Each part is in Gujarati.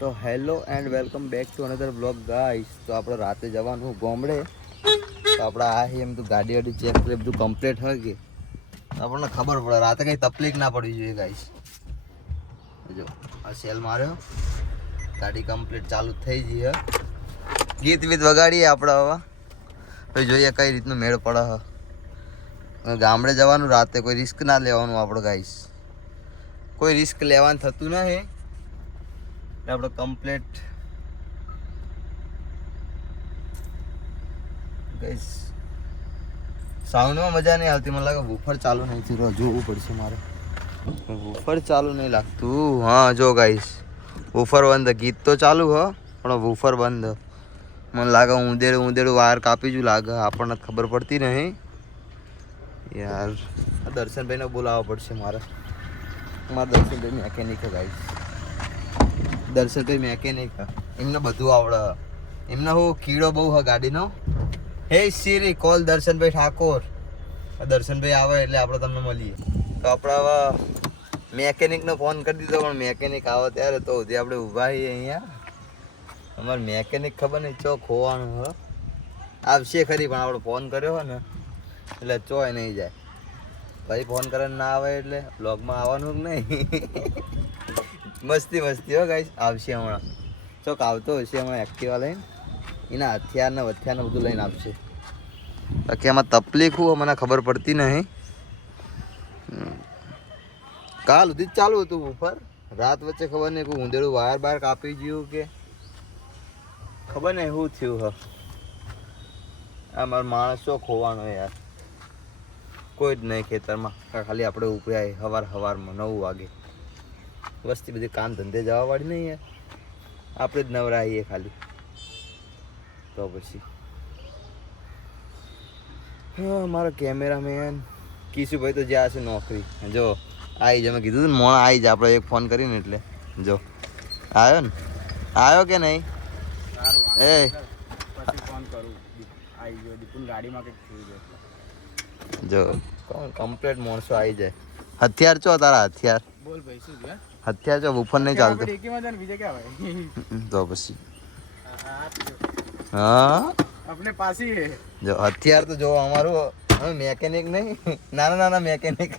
તો hello and welcome back to another blog guys. તો આપણે રાતે જવાનું ગામડે. તો આપણે આ એમ તો ગાડી વાડી ચેક કરી બધું કમ્પ્લીટ હોય કે આપણને ખબર પડે રાતે કંઈ તકલીફ ના પડવી જોઈએ ગાઈસ. જો આ સેલ માર્યો, ગાડી કમ્પ્લીટ ચાલુ થઈ ગઈ. ગીત વીત વગાડીએ આપણે હવે. પછી જોઈએ કઈ રીતનું મેળ પડે. ગામડે જવાનું રાતે, કોઈ રિસ્ક ના લેવાનું આપણે ગાઈસ. કોઈ રિસ્ક લેવાનું થતું નહીં. આપણે કમ્પ્લીટ ગાઈસ સાઉન્ડમાં મજા નહીં આવતી. મને લાગે વૂફર ચાલુ નહીં થયું, જોવું પડશે મારે. વૂફર ચાલુ નહીં લાગતું. હા જો ગાઈસ વૂફર બંધ, ગીત તો ચાલુ હ પણ વૂફર બંધ. મને લાગે ઊંધેડું વાયર કાપી જ લાગે, આપણને ખબર પડતી નહીં યાર. આ દર્શનભાઈને બોલાવવા પડશે મારે. મારા Darshanbhai mechanic guys. Darshanbhai mechanic એમને બધું આવડે. એમને હું કીડો બહુ હ ગાડીનો. હે સિરી કોલ દર્શનભાઈ ઠાકોર. દર્શનભાઈ આવે એટલે આપણે તમને મળીએ. તો આપણે હવે મેકેનિકનો ફોન કરી દીધો, પણ મેકેનિક આવે ત્યારે તો સુધી આપણે ઊભા છીએ અહીંયા. અમારે મેકેનિક ખબર નહીં ચો ખોવાનું હ. આવશે ખરી પણ આપણે ફોન કર્યો હોય ને એટલે ચોય નહીં જાય. ભાઈ ફોન કરે ના આવે એટલે બ્લોગમાં આવવાનું જ નહીં. મસ્તી હો ગાઈસ. આવશે હમણાં ચોક આવતો હશે હમણાં એક્ટિવા લઈને. એના હથિયારને વથિયારને બધું લઈને આવશે. બાકી એમાં તકલીફ હું મને ખબર પડતી નહીં. કાલ સુધી જ ચાલુ હતું ઉપર. રાત વચ્ચે ખબર નહીં કોઈ ઊંધેડું વાયર બાયર કાપી ગયું કે ખબર નહીં શું થયું હ. આ મારો માણસ ચો ખોવાનો યાર. કોઈ જ નહીં ખેતરમાં, ખાલી આપણે ઉપડ્યા સવારમાં 9 વાગે. વસ્તી બધી કામ ધંધે જવા વાળી નહીં યાર. આપણે જ નવરા આવીએ ખાલી. તો પછી હા મારો કેમેરામેન કિશુભાઈ તો જ્યાં છે નોકરી. જો આવી જાય, મેં કીધું ને મોણા આવી જાય. આપણે એક ફોન કરીને એટલે જો આવ્યો ને. આવ્યો કે નહીં? એ જો કમ્પ્લીટ માણસો આવી જાય. હથિયાર ચો તારા હથિયાર? બોલ ભાઈ શું છે? હથિયાર ચો બુફર નહીં ચાલતું તો પછી. હા આપણે પાસે જો હથિયાર તો જો અમારું મેકેનિક નહીં, નાના મેકેનિક.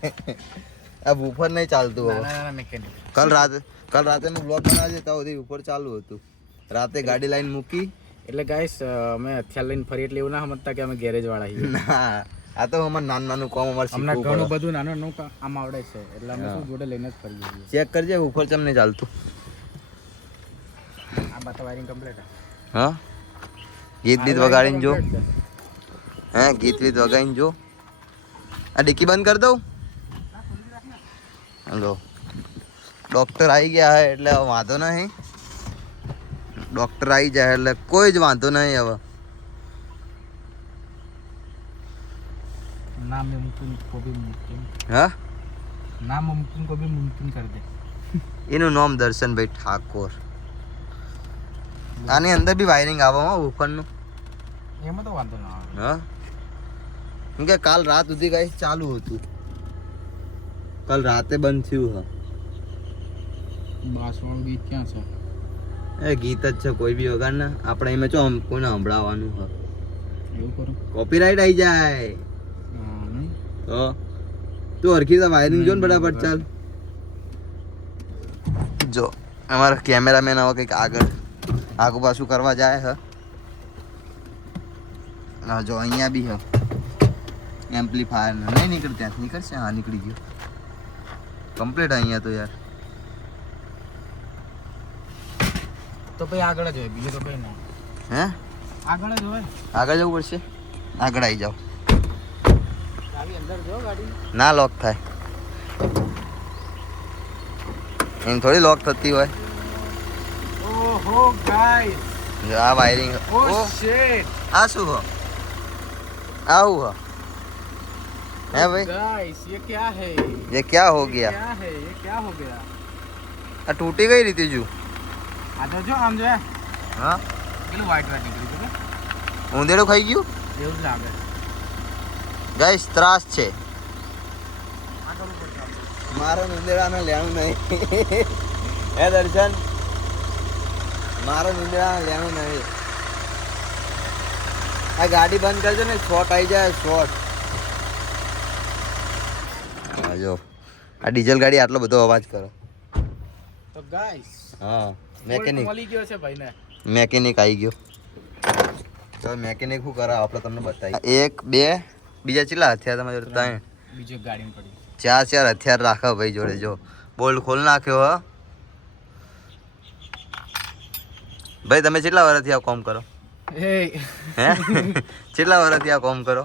આ બુફર નહીં ચાલતું હવે. કાલ રાતે મેં બ્લોગ બનાવ્યો ત્યાં સુધી ઉપર ચાલુ હતું. રાતે ગાડી લાઈન મૂકી એટલે ગાઈસ અમે હથિયાર લઈને ફરી એટલે એવું ના સમજતા કે અમે ગેરેજ વાળા છીએ. ના આ તો અમારે નાનું કામ અમારે અમને ઘણું બધું નાનું કામ આવડે છે એટલે અમે શું જોડે લઈને જ ફરીએ છીએ. ચેક કરજે ઉપર ચમ નહીં ચાલતું. આ બાતા વાયરિંગ કમ્પ્લીટ. હા ગીત વગાડીને જો. હે ગીત વગાડીને જો. આ ડિક્કી બંધ કરી દઉં. હલો ડૉક્ટર આવી ગયા હે એટલે હવે વાંધો નહીં. ડૉક્ટર આવી જાય એટલે કોઈ જ વાંધો નહીં હવે. नामुमकिन को भी मुमकिन. હા नामुमकिन को भी मुमकिन कर दे. એનું નામ દર્શનભાઈ ઠાકોર. આની અંદર બી વાયરિંગ આવે હો ઉપરનું. એમાં તો વાંધો ના આવે. હા કેમ કે કાલ રાત સુધી ગાઈસ ચાલુ હતું. કાલ રાતે બંધ થયું હા. બાસવાળું ગીત ક્યાં છે? એ ગીત જ છે કોઈ બી વગાડ ને. આપણે એમાં ચો કોઈને સંભળાવવાનું હા. એવું કરું કોપીરાઈટ આવી જાય તો તું હરખી તો વાયરિંગ જો ને બરાબર. ચાલ જો અમારા કેમેરામેન હવે કંઈક આગુ પાછું કરવા જાય હ. હા જો અહીંયા બી હ એમ્પ્લીફાયર નહીં નીકળ. ત્યાંથી નીકળશે. હા નીકળી ગયો કમ્પ્લીટ અહીંયા તો યાર. તો ભાઈ આગળ જ હોય, બીજું તો કઈ ના. હે આગળ જ હોય. આગળ જવું પડશે. આગળ આવી જાઓ. અંદર જો ગાડી ના લોક થાય એમ થોડી લોક થતી હોય. ઓહો ગાઈસ જો આ વાયરિંગ. ઓ શિટ આ શું હો? આવું હો હે ભાઈ? गाइस ये क्या है? ये क्या हो गया? क्या है ये? क्या हो गया? આ તૂટી ગઈ રીતે જુ. આ તો જો આમ જો હા પેલું વ્હાઈટ વ્હાઈટ નીકળ્યું છે. ઊંધેડું ખાઈ ગયું એવું જ લાગે. ગાઈસ ત્રાસ છે મારો ઊંધેડાને લેવાનું નહીં. હે દર્શન મારો નીંદડા લેવાનું નહીં. આ ગાડી બંધ કરજો ને, શોર્ટ આવી જાય શોર્ટ. હા જો આ ડીઝલ ગાડી આટલો બધો અવાજ કરે. તો ગાઈસ હા મેકેનિક મળી ગયો છે ભાઈને. મેકેનિક આવી ગયો. તો મેકેનિક શું કરે આપણે તમને બતાવી. 1 2 બીજા કેટલા હથિયાર તમારી જોડે? 3. બીજો ગાડીમાં પડી. 4 હથિયાર રાખો ભાઈ જોડે. જો બોલ્ટ ખોલ નાખ્યો. હા ભાઈ તમે કેટલા વર્ષથી આ કામ કરો? એ હે કેટલા વર્ષથી આ કામ કરો?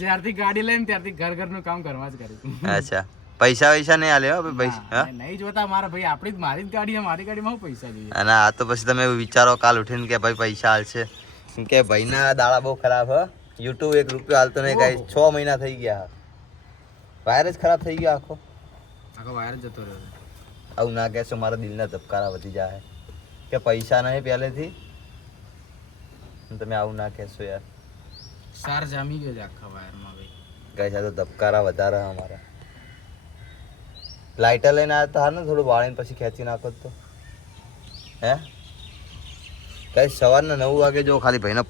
જ્યારથી ગાડી લઈને ત્યારથી ઘરનું કામ કરવા જ કર્યું. અચ્છા પૈસા નહીં આલે હો પૈસા? હા નહીં જોતા મારા ભાઈ, મારી જ ગાડી છે, મારી ગાડીમાં હું પૈસા જોઈએ? અને આ તો પછી તમે વિચારો કાલ ઉઠીને કે ભાઈ પૈસા હાલશે. કેમ કે ભાઈના દાડા બહુ ખરાબ હ. યુટ્યુબ 1 રૂપિયો હાલતો નહીં ગાઈસ. 6 મહિના થઈ ગયા. વાયર જ ખરાબ થઈ ગયો આખો વાયર જ જતો રહ્યો. આવું ના કહેશો, મારા દિલના ધબકારા વધી જાય કે પૈસા નહીં પહેલેથી. તમે આવું ના કહેશો યાર. સાર જામી ગયો છે આખા વાયરમાં ભાઈ. ગાઈસ આ તો ધબકારા વધારે અમારા. લાઇટર લઈને આવ્યા તો હાર ને થોડું વાળીને પછી ખેંચી નાખો તો. હે ગાઈસ સવારના 9 વાગે જો ખાલી ભાઈનો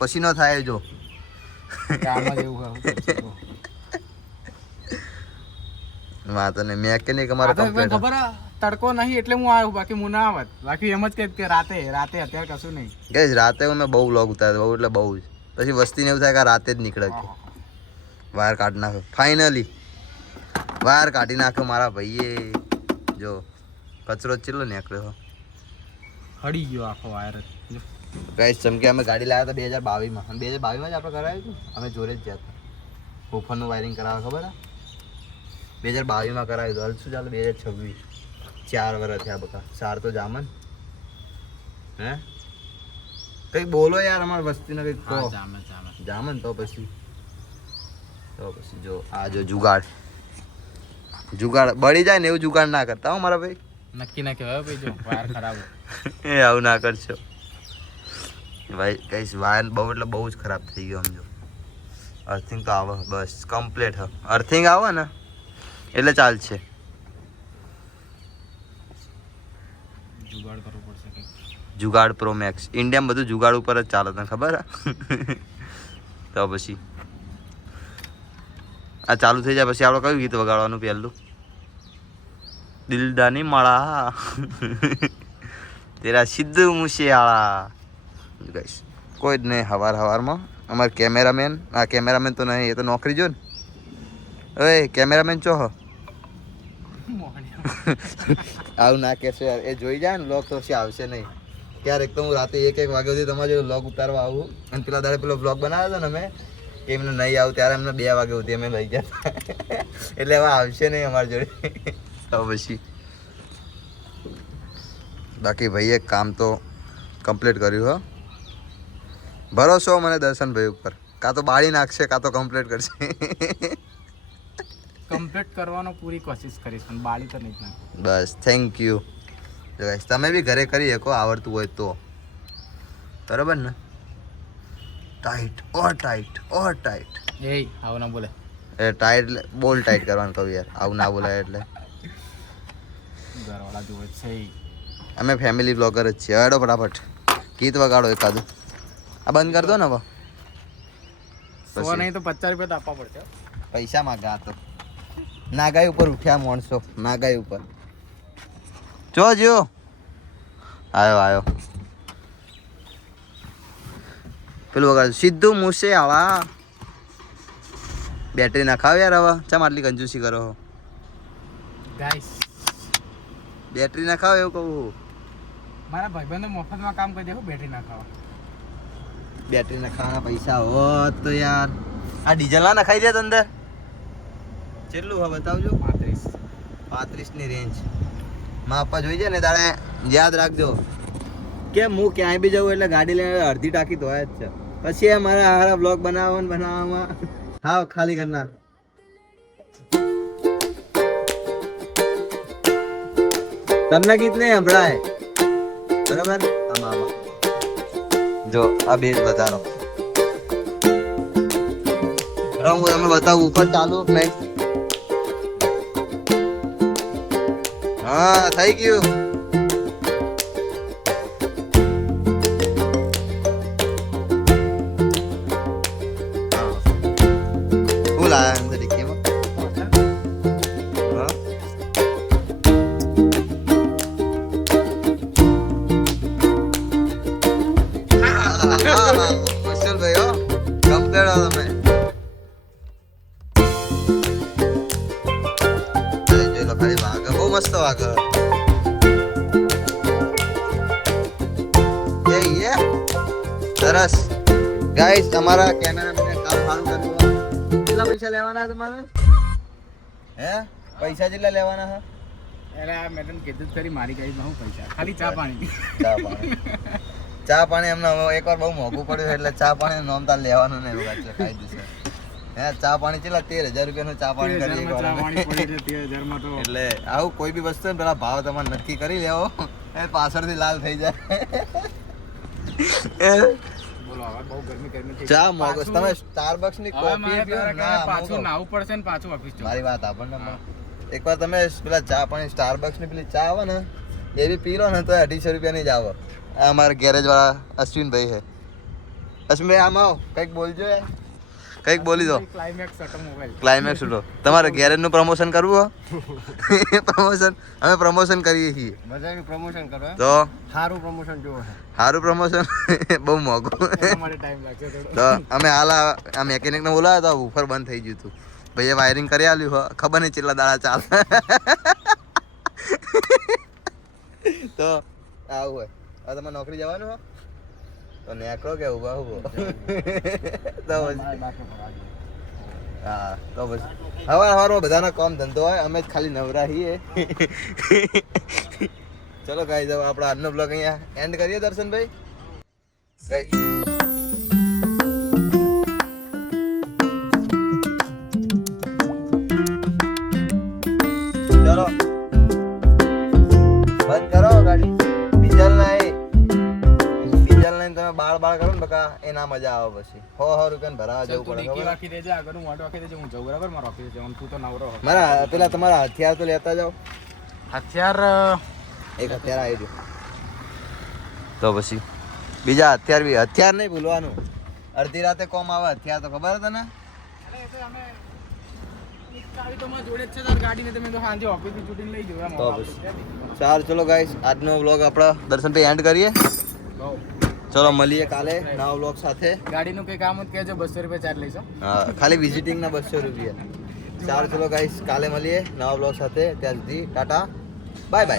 પસીનો થાય જો. કામ જ એવું હોય. વાતો ને મેકેનિક અમારો કમ્પ્લીટ. ખબર તડકો નહીં એટલે હું આવ્યો, બાકી હું ના આવત. બાકી એમ જ કે રાતે અત્યારે કશું નહીં. ગાઈસ રાતે મેં બહુ વ્લોગ ઉતાર્યો, બહુ એટલે બહુ જ. પછી વસ્તીને એવું થાય કે રાતે જ નીકળે છે. વાયર કાઢી નાખ્યો ફાઇનલી. વાયર કાઢી નાખ્યો મારા ભાઈએ. જો કચરો ચેટલો નીકળ્યો. હળી ગયો આખો વાયર જ. ગાઈસ ચમકે અમે ગાડી લાવ્યા હતા 2022માં. અને 2022માં જ આપણે કરાવ્યું હતું. અમે જોડે જ ગયા હતા. ઓફરનું વાયરિંગ કરાવે ખબર હા? 2022માં કરાવ્યું હતું. હાલ શું ચાલે 2026. 4 વર્ષ થયા બકા. 4 તો જામન. હે કંઈક બોલો યાર અમારી વસ્તીને કંઈક કહો. જામન તો પછી જો આ જો જુગાડ બળી જાય ને એવું જુગાડ ના કરતા હો મારા ભાઈ. નક્કી ના કહેવાય ભાઈ, જો વાયર ખરાબ. એ આવું ના કરશો ભાઈ. કઈશ વાયર બહુ એટલે બહુ જ ખરાબ થઈ ગયો. સમજો અર્થિંગ તો આવે બસ કમ્પ્લીટ. અર્થિંગ આવે ને એટલે ચાલશે. જુગાડ કરવું પડશે કંઈક. જુગાડ પ્રો મેક્સ ઇન્ડિયામાં બધું જુગાડ ઉપર જ ચાલે તને ખબર હે? તો પછી આ ચાલુ થઈ જાય પછી આપણે કયું ગીત વગાડવાનું પહેલું? દિલદાની માળા તેરા સિદ્ધુ મૂસેવાળા. ગાઈસ કોઈ જ નહીં હવારમાં અમારે કેમેરામેન. આ કેમેરામેન તો નહીં, એ તો નોકરી જો ને. ઓય કેમેરામેન ચો હો. આવું ના કહેશો યાર. એ જોઈ જાય ને વ્લોગ તો પછી આવશે નહીં. ક્યારેક તો હું રાતે 1 વાગ્યા સુધી તમારા જોડે વ્લોગ ઉતારવા આવું. અને પેલા દાડે પેલો વ્લોગ બનાવ્યો હતો ને અમે, એમને નહીં આવું ત્યારે એમને 2 વાગ્યા સુધી અમે લઈ ગયા. એટલે હવે આવશે નહીં અમારી જોડે. તો પછી બાકી ભાઈએ કામ તો કમ્પ્લીટ કર્યું હો. ભરોસો મને દર્શનભાઈ ઉપર. કાં તો બાળી નાખશે કાં તો કમ્પ્લીટ કરશે. કમ્પ્લીટ કરવાનો પૂરી કોશિશ કરીશ, પણ બાળી તો નહીં જ. બસ થેન્ક યુ. તમે બી ઘરે કરી શકો આવડતું હોય તો. બરાબર ને? ટાઈટ એ આવું ના બોલે. એ ટાઈટ બોલ ટાઈટ કરવાનું કહું યાર. આવું ના બોલાય એટલે. ઘરવાળા જોવે છે. અમે ફેમિલી બ્લોગર જ છીએ. હેડો ફટાફટ ગીત વગાડો એકાદું. આ બંધ કરી દો ને હવે. 100 નહીં તો 50 રૂપિયા તો આપવા પડશે. પૈસા માંગા તો નાગાઈ ઉપર ઉઠ્યા માણસો. નાગાઈ ઉપર જો આયો પેલું વગાડ સિદ્ધુ મૂસેવાળા. બેટરી નાખાવ યાર હવે. ચમ આટલી કંજૂસી કરો હો ગાઈસ? બેટરી નાખાવ એવું કહું. મારા ભાઈબંધો મફતમાં કામ કરી દેવું બેટરી ના ખાવા. બેટરી નાખવાના પૈસા હોત તો યાર આ ડીઝલ ના નખાઈ દે અંદર. કેટલું હા બતાવજો. 35 ની રેન્જ માં આપવા જોઈ જાય ને તારે. યાદ રાખજો કે હું ક્યાંય બી જવું એટલે ગાડી લઈને અડધી ટાંકી ધોયા જ છે. પછી મારા હારા બ્લોગ બનાવવામાં હા ખાલી કરના. તમને ગીત નહીં સંભળાય બરાબર? આમાં જો આ બેઝ બતાવો. હું તમને બતાવું ઉપર ચાલુ નહીં. હા થઈ ગયું. હા વસુલ ભાઈ હો કમ્પ્લીટ હો તમે જોઈ લો ખાલી વાઘ બહુ મસ્ત વાઘ એ સરસ ગાઈસ તમારા કેમેરામેન કામ સારું કર્યું કેટલા પૈસા લેવાના તમારે હે પૈસા કેટલા લેવાના હે એટલે આ મેડમ કીધું જ ખરી મારી કઈ બહુ પૈસા ખાલી ચા પાણી ચા પાણી એમને એકવાર બહુ મોંઘું પડ્યું એટલે ચા પાણી નોમતા લેવાનું નહીં એવું છે કાયદેસર હે ચા પાણી કેટલા 13,000 રૂપિયાનું ચા પાણી કરીએ ચા પાણી પડી છે 13,000 માં તો એટલે આવું કોઈ બી વસ્તુ પેલા ભાવ તમારે નક્કી કરી લેવો એ પાછળથી લાલ થઈ જાય બોલો હવે બહુ ગરમી ચા મોગસ તમે સ્ટારબક્સ ની કોફી પીઓ ના પાછું નાવું પડશે ને પાછું ઓફિસ જવું મારી વાત આપણને એકવાર તમે પેલા ચા પાણી સ્ટારબક્સ ની પેલી ચા આવે ને એ બી પી લો ને તો 250 રૂપિયાની જ આવે આ અમારા ગેરેજ વાળા અશ્વિનભાઈ છે અશ્વિનભાઈ આમ આવો કંઈક બોલજો યાર કંઈક બોલી દો ક્લાઇમેક્સ ઓટોમોબાઈલ ક્લાઇમેક્સ ઉઠો તમારે ગેરેજ નું પ્રમોશન કરવું હો પ્રમોશન અમે પ્રમોશન કરીએ છીએ બધાનું પ્રમોશન કરો તો સારું પ્રમોશન જોવો સારું પ્રમોશન બહુ મોંઘું અમારે ટાઈમ લાગશે થોડો તો અમે હાલ આ મેકેનિક ને બોલાવ્યો તો ઉપર બંધ થઈ ગયું હતું ભાઈએ વાયરિંગ કરી આલ્યું હો ખબર નહીં કેટલા દાડા ચાલે તો આવું હોય હવે તમારે નોકરી જવાનું હો તો નેકળો કે ઉભા ઉભો તો હા તો બસ હવારમાં બધાના કામ ધંધો હોય અમે જ ખાલી નવરા છીએ ચલો ગાઈસ હવે આપણો આજનો બ્લોગ અહીંયા એન્ડ કરીએ દર્શનભાઈ ચલો બંધ કરો ગાડી ડીઝલ નહીં તમે બાળ કરો ને બકા એ ના મજા આવે પછી 100 રૂપિયા ભરાવા જવું પડે ડીકી રાખી દેજે આગળ હું મોઢું રાખી દેજે હું જઉં બરાબર મારો ઓફિસ જવાનું તું તો નવરો હો મારા પેલા તમારા હથિયાર તો લેતા જાઓ હથિયાર એક હથિયાર આવી ગયું તો પછી બીજા હથિયાર નહીં ભૂલવાનું અડધી રાતે કોમ આવે હથિયાર તો ખબર તને ચાર ચલો ગાઈસ આજનો વ્લોગ આપણા દર્શનભાઈ એન્ડ કરીએ ચલો મળીએ કાલે નવા વ્લોગ સાથે ગાડીનું કઈ કામ જ કહેજો 200 રૂપિયા ચાર્જ લઈશું હા ખાલી વિઝિટિંગ ના 200 રૂપિયા ચાર ચલો ગાઈસ કાલે મળીએ નવા વ્લોગ સાથે ત્યાં સુધી ટાટા બાય બાય